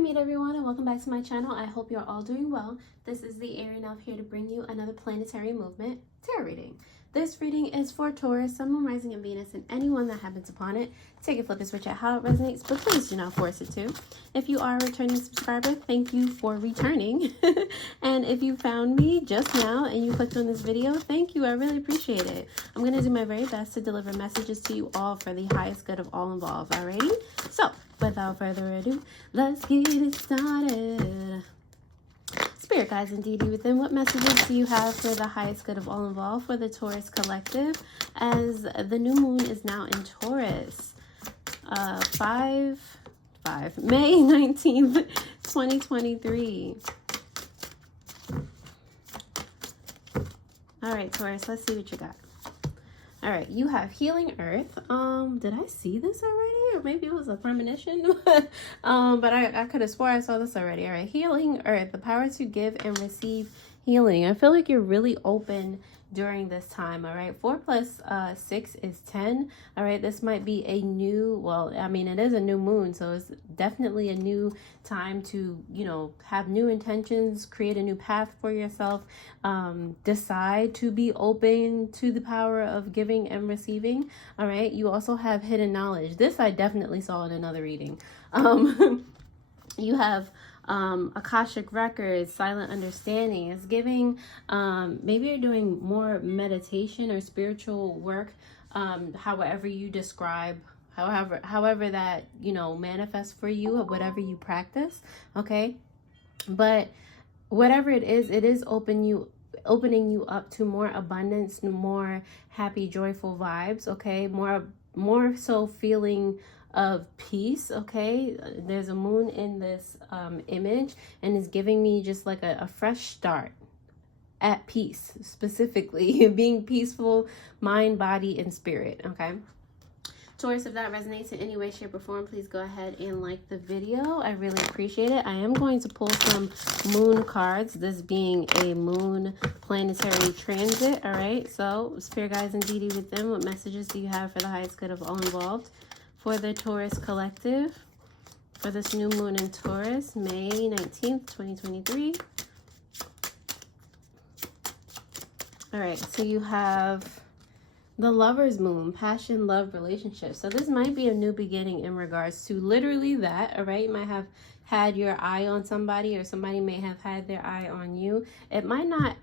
meet everyone, and welcome back to my channel. I hope you're all doing well. This is the Arian Elf here to bring you another planetary movement tarot reading. This reading is for Taurus, Sun, Moon, Rising, and Venus, and anyone that happens upon it. Take a flip and switch at how it resonates, but please do not force it to. If you are a returning subscriber, thank you for returning. And if you found me just now and you clicked on this video, thank you. I really appreciate it. I'm going to do my very best to deliver messages to you all for the highest good of all involved. Alrighty? So, without further ado, let's get it started. Spirit guides and deity within, what messages do you have for the highest good of all involved for the Taurus collective as the new moon is now in Taurus? May 19th, 2023. All right, Taurus, let's see what you got. All right, you have Healing Earth. Did I see this already? Or maybe it was a premonition. But I could have swore I saw this already. All right, Healing Earth, the power to give and receive healing. I feel like you're really open during this time. All right, 4 plus 6 is 10. All right, this might be a new, well, I mean, it is a new moon, so it's definitely a new time to, you know, have new intentions, create a new path for yourself, decide to be open to the power of giving and receiving. All right, you also have hidden knowledge. This I definitely saw in another reading. You have Akashic records, silent understanding. Is giving, maybe you're doing more meditation or spiritual work, however you describe, however that, you know, manifests for you, or whatever you practice. Okay, but whatever it is opening you up to more abundance, more happy, joyful vibes. Okay, more so feeling of peace. Okay, there's a moon in this image, and is giving me just like a fresh start at peace, specifically being peaceful, mind, body, and spirit. Okay, Taurus, if that resonates in any way, shape, or form, please go ahead and like the video. I really appreciate it. I am going to pull some moon cards, this being a moon planetary transit. All right, so Spirit guides and deity within, what messages do you have for the highest good of all involved for the Taurus collective for this new moon in Taurus, May 19th, 2023. All right, so you have the Lover's moon, passion, love, relationship. So this might be a new beginning in regards to literally that. All right, you might have had your eye on somebody, or somebody may have had their eye on you. It might not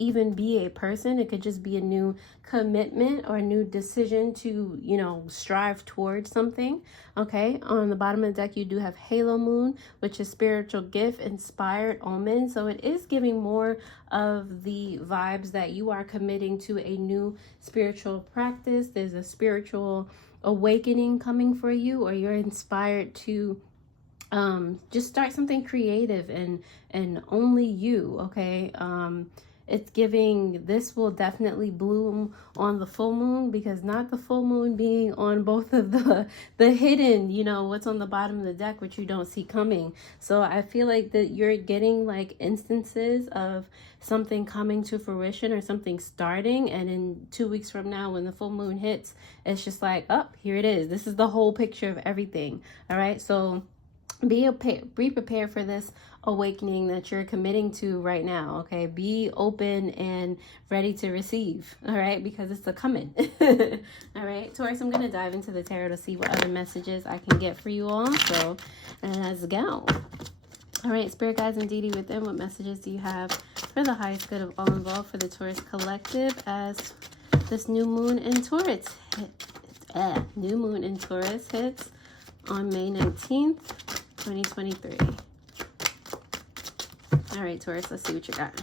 even be a person. It could just be a new commitment or a new decision to, you know, strive towards something. Okay, on the bottom of the deck you do have Halo Moon, which is spiritual gift, inspired, omen. So it is giving more of the vibes that you are committing to a new spiritual practice. There's a spiritual awakening coming for you, or you're inspired to just start something creative and only you. Okay, it's giving, this will definitely bloom on the full moon, because not the full moon being on both of the hidden, you know, what's on the bottom of the deck, which you don't see coming. So I feel like that you're getting like instances of something coming to fruition, or something starting, and in 2 weeks from now when the full moon hits, it's just like, oh, here it is. This is the whole picture of everything. All right, so be prepared for this awakening that you're committing to right now. Okay, be open and ready to receive. All right, because it's a coming. All right, Taurus, I'm gonna dive into the tarot to see what other messages I can get for you all. So let's go. All right, Spirit guides and deity within, what messages do you have for the highest good of all involved for the Taurus collective as this new moon in Taurus new moon in Taurus hits on May 19th, 2023. All right, Taurus, let's see what you got.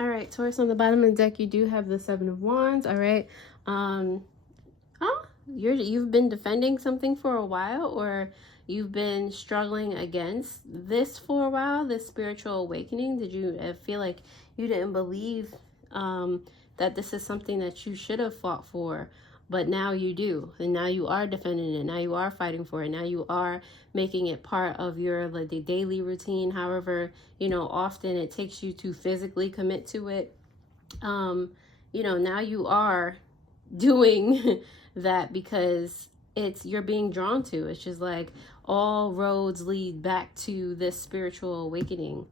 All right, Taurus, on the bottom of the deck, you do have the Seven of Wands. All right. You've been defending something for a while, or you've been struggling against this for a while, this spiritual awakening. Did you feel like you didn't believe that this is something that you should have fought for, but now you do, and now you are defending it, now you are fighting for it, now you are making it part of your like daily routine, however, you know, often it takes you to physically commit to it. you know, now you are doing that because you're being drawn to. It's just like all roads lead back to this spiritual awakening.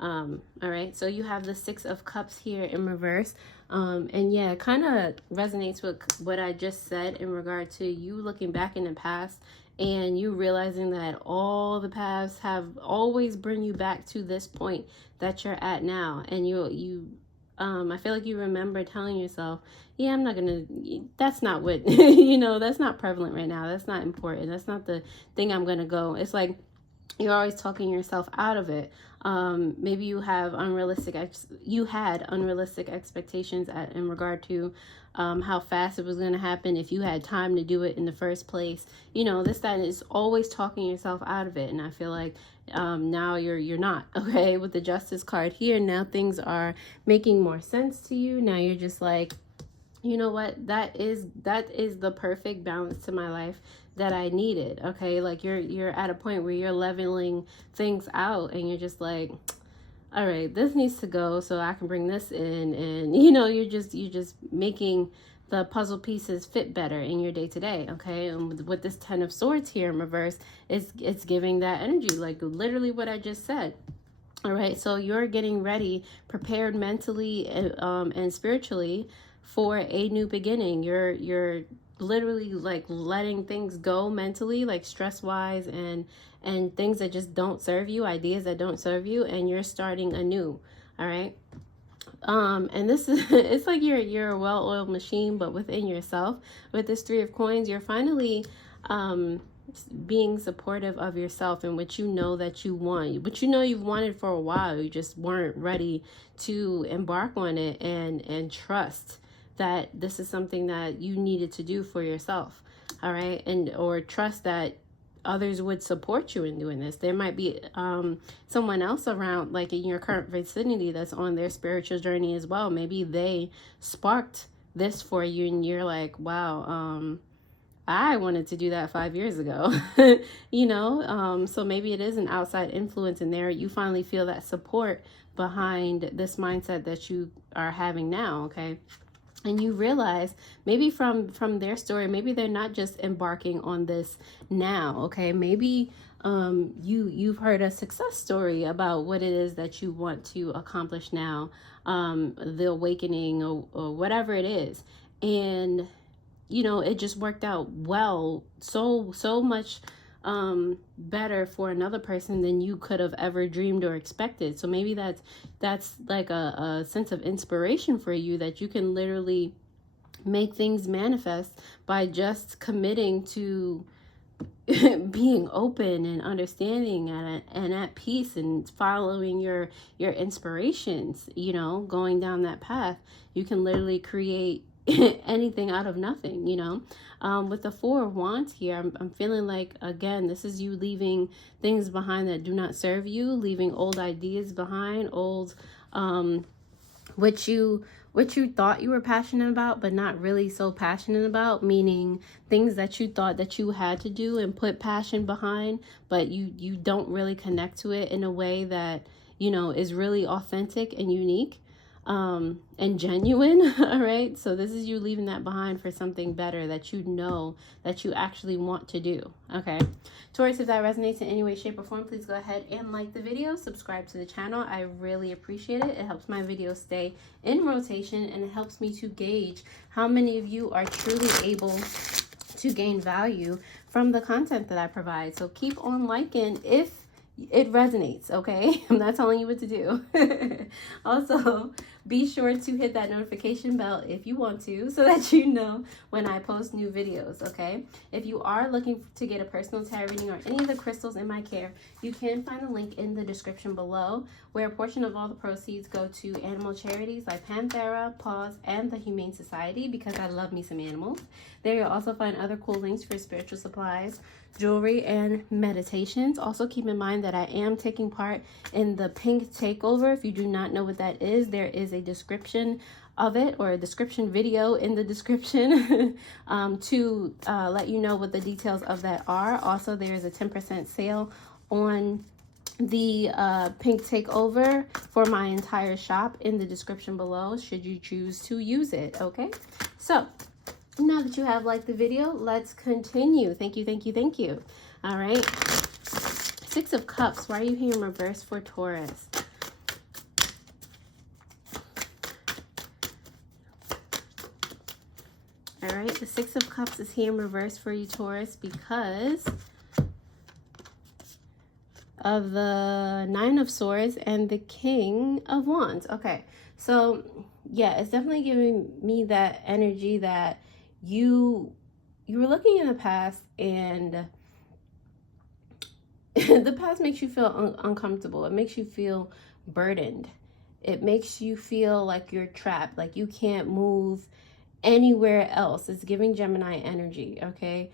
All right, so you have the Six of Cups here in reverse. And yeah, it kind of resonates with what I just said in regard to you looking back in the past and you realizing that all the paths have always bring you back to this point that you're at now. And I feel like you remember telling yourself, yeah, I'm not gonna, that's not what, you know, that's not prevalent right now. That's not important. That's not the thing I'm gonna go. It's like you're always talking yourself out of it. Maybe you have unrealistic expectations in regard to how fast it was going to happen, if you had time to do it in the first place. You know, that is always talking yourself out of it. And I feel like now you're not, okay? With the Justice card here, now things are making more sense to you. Now you're just like, you know what, that is the perfect balance to my life that I needed. Okay, like you're at a point where you're leveling things out and you're just like, all right, this needs to go so I can bring this in. And you know, you're just making the puzzle pieces fit better in your day-to-day. Okay, and with this 10 of Swords here in reverse, it's giving that energy, like literally what I just said. All right, so you're getting ready, prepared mentally and spiritually for a new beginning. You're literally like letting things go mentally, like stress wise and things that just don't serve you, ideas that don't serve you, and you're starting anew. All right. And this is, it's like you're a well-oiled machine, but within yourself. With this 3 of Coins, you're finally being supportive of yourself and what you know that you want, but you know you've wanted for a while. You just weren't ready to embark on it and trust that this is something that you needed to do for yourself. All right, or trust that others would support you in doing this. There might be someone else around, like in your current vicinity, that's on their spiritual journey as well. Maybe they sparked this for you and you're like, wow, I wanted to do that 5 years ago. You know, so maybe it is an outside influence in there. You finally feel that support behind this mindset that you are having now. Okay, and you realize maybe from their story, maybe they're not just embarking on this now. Okay, maybe you've heard a success story about what it is that you want to accomplish now, the awakening or whatever it is, and you know, it just worked out well, so much better for another person than you could have ever dreamed or expected. So maybe that's like a sense of inspiration for you, that you can literally make things manifest by just committing to being open and understanding and at peace and following your inspirations. You know, going down that path, you can literally create anything out of nothing, you know. With the 4 of Wands here, I'm feeling like, again, this is you leaving things behind that do not serve you, leaving old ideas behind, old what you thought you were passionate about but not really so passionate about, meaning things that you thought that you had to do and put passion behind, but you don't really connect to it in a way that, you know, is really authentic and unique and genuine. All right, so this is you leaving that behind for something better that you know that you actually want to do. Okay, Taurus, if that resonates in any way, shape, or form, please go ahead and like the video, subscribe to the channel. I really appreciate it. It helps my videos stay in rotation, and it helps me to gauge how many of you are truly able to gain value from the content that I provide. So keep on liking if it resonates. Okay, I'm not telling you what to do. Also, be sure to hit that notification bell if you want to, so that you know when I post new videos. Okay, if you are looking to get a personal tarot reading or any of the crystals in my care, you can find the link in the description below, where a portion of all the proceeds go to animal charities like Panthera, Paws, and the Humane Society, because I love me some animals. There you'll also find other cool links for spiritual supplies, jewelry, and meditations. Also keep in mind that I am taking part in the pink takeover. If you do not know what that is, there is a description of it, or a description video in the description to let you know what the details of that are. Also, there is a 10% sale on the pink takeover for my entire shop in the description below should you choose to use it. Okay, so now that you have liked the video, let's continue. Thank you, thank you, thank you. All right, Six of Cups. Why are you here in reverse for Taurus? All right, the Six of Cups is here in reverse for you, Taurus, because of the Nine of Swords and the King of Wands. Okay, so yeah, it's definitely giving me that energy that you were looking in the past, and the past makes you feel uncomfortable. It makes you feel burdened. It makes you feel like you're trapped, like you can't move anywhere else. It's giving Gemini energy. Okay,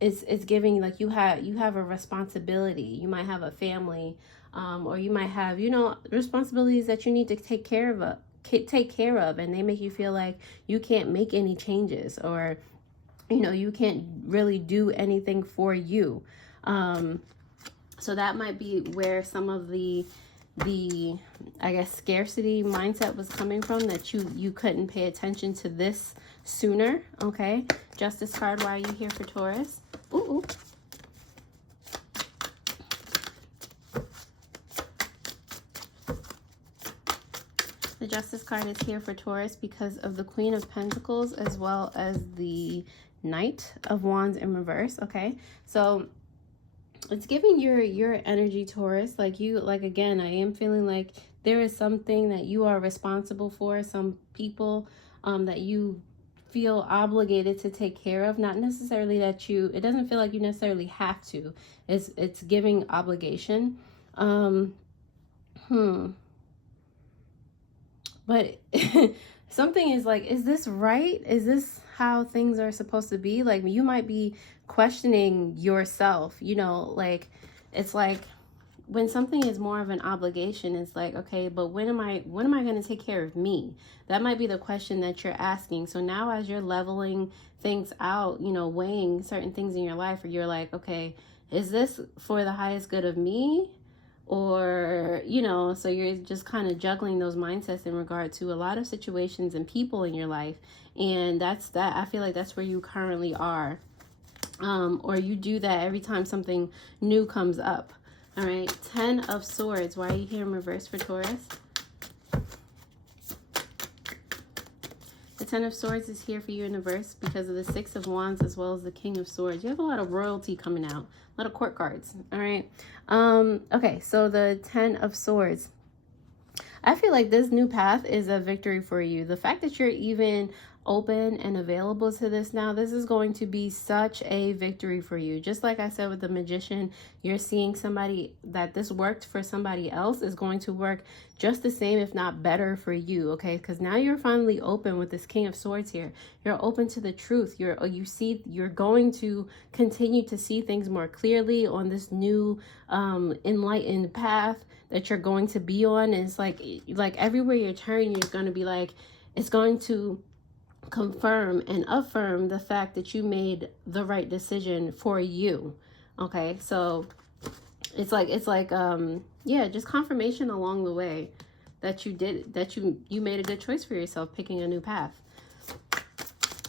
it's giving like you have a responsibility. You might have a family, or you might have, you know, responsibilities that you need to take care of, and they make you feel like you can't make any changes, or you know, you can't really do anything for you. So that might be where some of the I guess scarcity mindset was coming from, that you couldn't pay attention to this sooner. Okay, Justice card. Why are you here for Taurus? Ooh. The Justice card is here for Taurus because of the Queen of Pentacles as well as the Knight of Wands in reverse. Okay, so it's giving your energy, Taurus, like again, I am feeling like there is something that you are responsible for, some people that you feel obligated to take care of. Not necessarily that it doesn't feel like you necessarily have to. It's giving obligation. But something is like, is this right? Is this how things are supposed to be? Like, you might be questioning yourself, you know, like, it's like when something is more of an obligation, it's like, okay, but when am I going to take care of me? That might be the question that you're asking. So now as you're leveling things out, you know, weighing certain things in your life, or you're like, okay, is this for the highest good of me? Or, you know, so you're just kind of juggling those mindsets in regard to a lot of situations and people in your life. And I feel like that's where you currently are. Or you do that every time something new comes up. All right, 10 of Swords. Why are you here in reverse for Taurus? The 10 of Swords is here for you in reverse because of the 6 of Wands as well as the King of Swords. You have a lot of royalty coming out, a lot of court cards. All right. Okay, so the 10 of Swords. I feel like this new path is a victory for you. The fact that you're even open and available to this now, this is going to be such a victory for you. Just like I said with the Magician, you're seeing somebody that this worked for somebody else is going to work just the same, if not better, for you. Okay, because now you're finally open with this King of Swords here. You're open to the truth. You're going to continue to see things more clearly on this new enlightened path that you're going to be on. And it's like everywhere you turn, you're going to be like, it's going to confirm and affirm the fact that you made the right decision for you. Okay, so it's like yeah, just confirmation along the way that you made a good choice for yourself, picking a new path.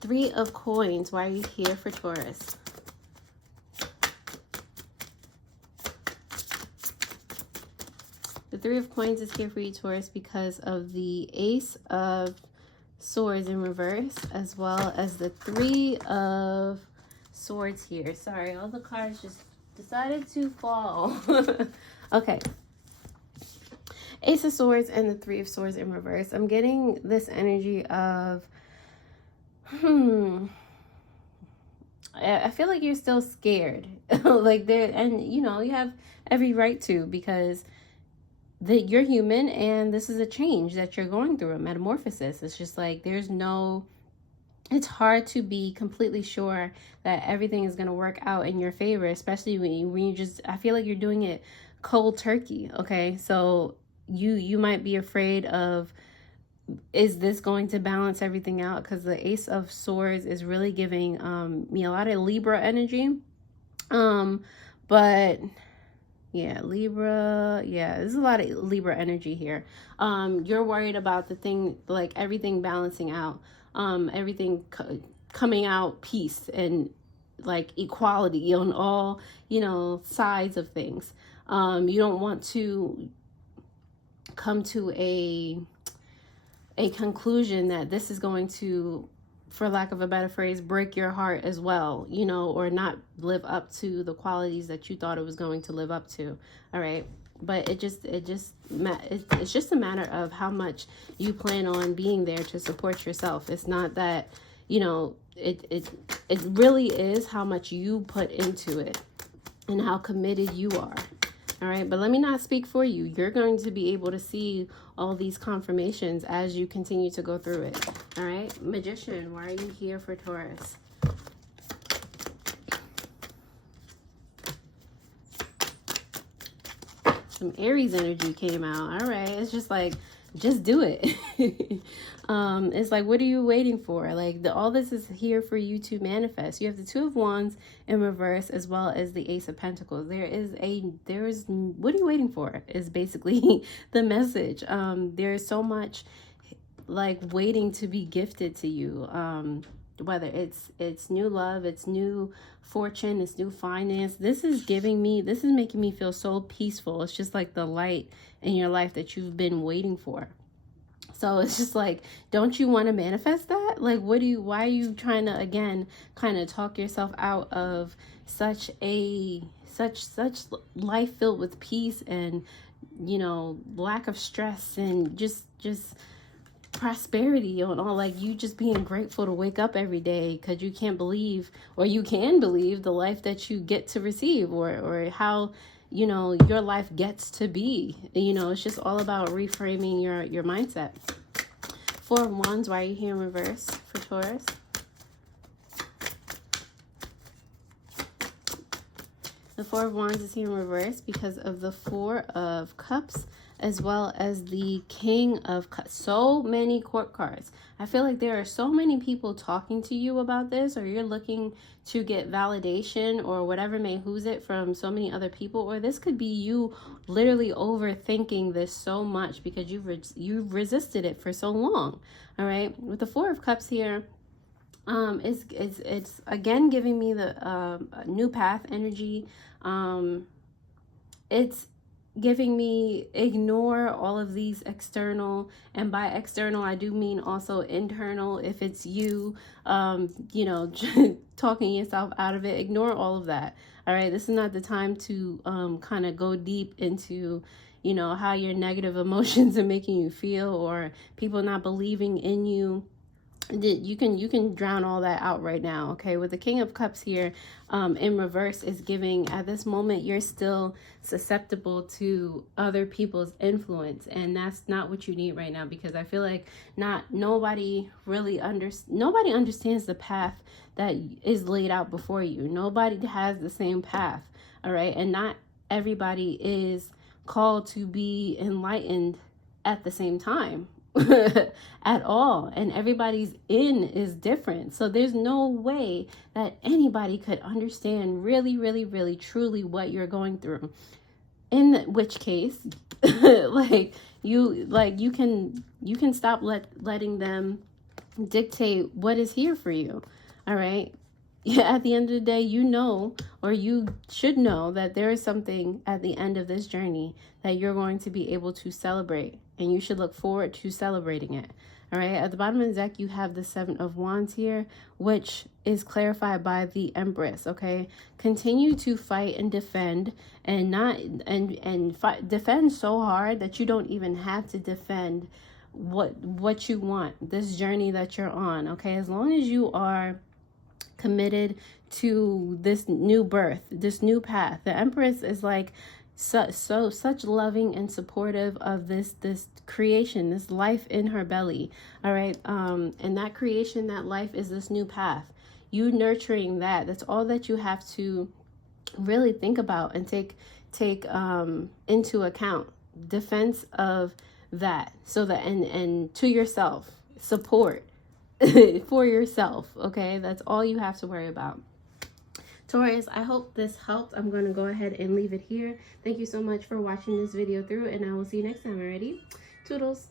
3 of Coins. Why are you here for Taurus? The 3 of Coins is here for you, Taurus, because of the Ace of Swords in reverse, as well as the 3 of Swords here. Sorry, all the cards just decided to fall. Okay. Ace of Swords and the 3 of Swords in reverse. I'm getting this energy of, I feel like you're still scared. Like there, and you know, you have every right to, because you're human and this is a change that you're going through, a metamorphosis. It's just like it's hard to be completely sure that everything is going to work out in your favor, especially when you just, I feel like you're doing it cold turkey. Okay, so you might be afraid of, is this going to balance everything out? Because the Ace of Swords is really giving me a lot of Libra energy, but Yeah, Libra. Yeah, there's a lot of Libra energy here. You're worried about the thing, like everything balancing out, everything coming out peace and like equality on all, you know, sides of things. You don't want to come to a conclusion that this is going to, for lack of a better phrase, break your heart as well, you know, or not live up to the qualities that you thought it was going to live up to. All right. But it's just a matter of how much you plan on being there to support yourself. It's not that, you know, it really is how much you put into it and how committed you are. All right, but let me not speak for you. You're going to be able to see all these confirmations as you continue to go through it. All right, Magician, why are you here for Taurus? Some Aries energy came out. All right, it's just like, just do it. It's like, what are you waiting for? Like, all this is here for you to manifest. You have the Two of Wands in reverse, as well as the Ace of Pentacles. What are you waiting for is basically the message. There's so much like waiting to be gifted to you. Whether it's new love, it's new fortune, it's new finance. This is making me feel so peaceful. It's just like the light in your life that you've been waiting for. So it's just like, don't you want to manifest that? Like, why are you trying to, again, kind of talk yourself out of such life filled with peace and, you know, lack of stress and just prosperity and all, like you just being grateful to wake up every day because you can't believe, or you can believe the life that you get to receive, or how, you know, your life gets to be. You know, it's just all about reframing your mindset. Four of Wands, why are you here in reverse for Taurus? The Four of Wands is here in reverse because of the Four of Cups, as well as the King of Cups. So many court cards. I feel like there are so many people talking to you about this, or you're looking to get validation or whatever may who's it from so many other people, or this could be you literally overthinking this so much because you've resisted it for so long. All right, with the Four of Cups here, it's again giving me the new path energy. It's giving me ignore all of these external, and by external I do mean also internal. If it's you, you know, talking yourself out of it, ignore all of that. All right, this is not the time to kind of go deep into, you know, how your negative emotions are making you feel, or people not believing in you. You can drown all that out right now. Okay, with the King of Cups here in reverse is giving, at this moment you're still susceptible to other people's influence, and that's not what you need right now, because I feel like nobody understands the path that is laid out before you. Nobody has the same path. All right, and not everybody is called to be enlightened at the same time. At all, and everybody's is different, so there's no way that anybody could understand really truly what you're going through, in which case you can stop letting them dictate what is here for you. All right, yeah, at the end of the day, you know, or you should know, that there is something at the end of this journey that you're going to be able to celebrate, and you should look forward to celebrating it. All right, at the bottom of the deck, you have the Seven of Wands here, which is clarified by the Empress. Okay, continue to fight and defend, and defend so hard that you don't even have to defend what you want, this journey that you're on. Okay, as long as you are committed to this new birth, this new path. The Empress is like such loving and supportive of this creation, this life in her belly. All right, and that creation, that life, is this new path. You nurturing that's all that you have to really think about and take into account. Defense of that, so that and to yourself, support for yourself. Okay, that's all you have to worry about. Taurus, I hope this helped. I'm going to go ahead and leave it here. Thank you so much for watching this video through, and I will see you next time. Alrighty? Toodles.